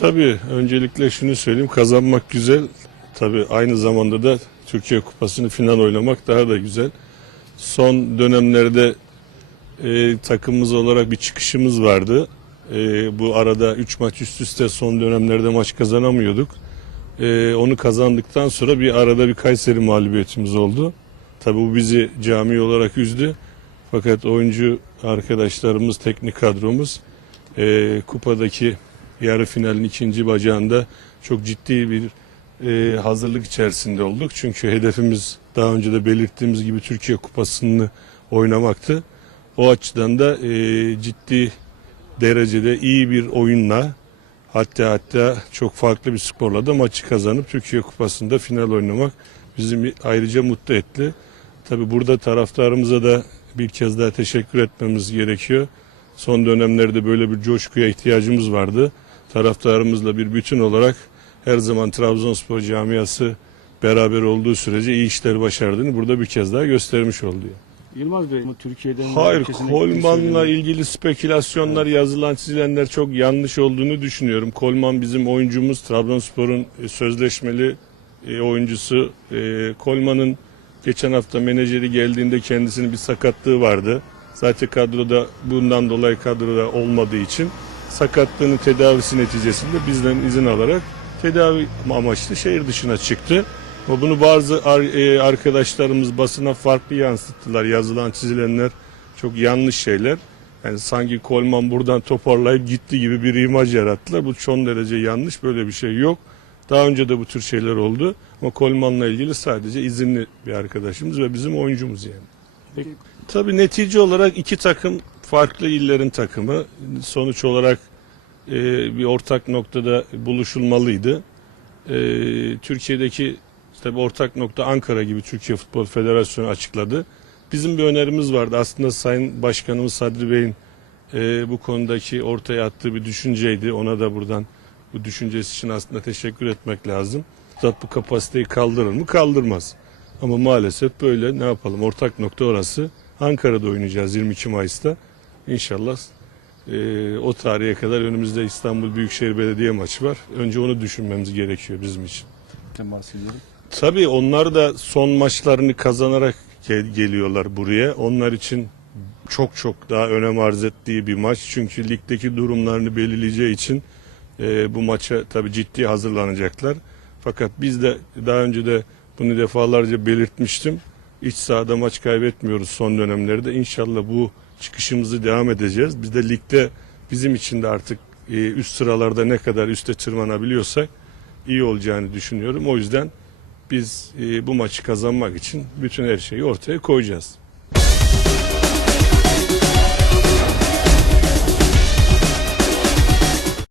Tabii öncelikle şunu söyleyeyim kazanmak güzel. Tabii aynı zamanda da Türkiye Kupası'nı final oynamak daha da güzel. Son dönemlerde e, takımımız olarak bir çıkışımız vardı. E, bu arada 3 maç üst üste son dönemlerde maç kazanamıyorduk. E, onu kazandıktan sonra bir arada bir Kayseri mağlubiyetimiz oldu. Tabii bu bizi cami olarak üzdü. Fakat oyuncu arkadaşlarımız, teknik kadromuz e, kupadaki yarı finalin ikinci bacağında çok ciddi bir e, hazırlık içerisinde olduk. Çünkü hedefimiz daha önce de belirttiğimiz gibi Türkiye Kupası'nı oynamaktı. O açıdan da e, ciddi derecede iyi bir oyunla hatta hatta çok farklı bir skorla da maçı kazanıp Türkiye Kupası'nda final oynamak bizi ayrıca mutlu etti. Tabi burada taraftarımıza da bir kez daha teşekkür etmemiz gerekiyor. Son dönemlerde böyle bir coşkuya ihtiyacımız vardı. Taraftarımızla bir bütün olarak her zaman Trabzonspor camiası beraber olduğu sürece iyi işler başardığını burada bir kez daha göstermiş oldu. Yılmaz Bey, Türkiye'den Hayır, Kolman'la ilgili spekülasyonlar, yazılan, çizilenler çok yanlış olduğunu düşünüyorum. Kolman bizim oyuncumuz, Trabzonspor'un e, sözleşmeli e, oyuncusu. E, Kolman'ın geçen hafta menajeri geldiğinde kendisinin bir sakatlığı vardı. Zaten kadroda bundan dolayı kadroda olmadığı için sakatlığının tedavisi neticesinde bizden izin alarak tedavi amaçlı şehir dışına çıktı. Bunu bazı e, arkadaşlarımız basına farklı yansıttılar. Yazılan çizilenler çok yanlış şeyler. Yani sanki Kolman buradan toparlayıp gitti gibi bir imaj yarattılar. Bu son derece yanlış. Böyle bir şey yok. Daha önce de bu tür şeyler oldu. Ama Kolman'la ilgili sadece izinli bir arkadaşımız ve bizim oyuncumuz yani. Peki, Tabii netice olarak iki takım farklı illerin takımı. Sonuç olarak e, bir ortak noktada buluşulmalıydı. E, Türkiye'deki tabii ortak nokta Ankara gibi Türkiye Futbol Federasyonu açıkladı. Bizim bir önerimiz vardı. Aslında Sayın Başkanımız Sadri Bey'in e, bu konudaki ortaya attığı bir düşünceydi. Ona da buradan bu düşüncesi için aslında teşekkür etmek lazım. Stat bu kapasiteyi kaldırır mı? Kaldırmaz. Ama maalesef böyle ne yapalım? Ortak nokta orası. Ankara'da oynayacağız 22 Mayıs'ta. İnşallah e, o tarihe kadar önümüzde İstanbul Büyükşehir Belediye maçı var. Önce onu düşünmemiz gerekiyor bizim için. bahsediyorum. Tabii onlar da son maçlarını kazanarak gel- geliyorlar buraya. Onlar için çok çok daha önem arz ettiği bir maç. Çünkü ligdeki durumlarını belirleyeceği için e, bu maça tabii ciddi hazırlanacaklar. Fakat biz de daha önce de bunu defalarca belirtmiştim. İç sahada maç kaybetmiyoruz son dönemlerde. İnşallah bu çıkışımızı devam edeceğiz. Biz de ligde bizim için de artık e, üst sıralarda ne kadar üste tırmanabiliyorsak iyi olacağını düşünüyorum. O yüzden biz e, bu maçı kazanmak için bütün her şeyi ortaya koyacağız.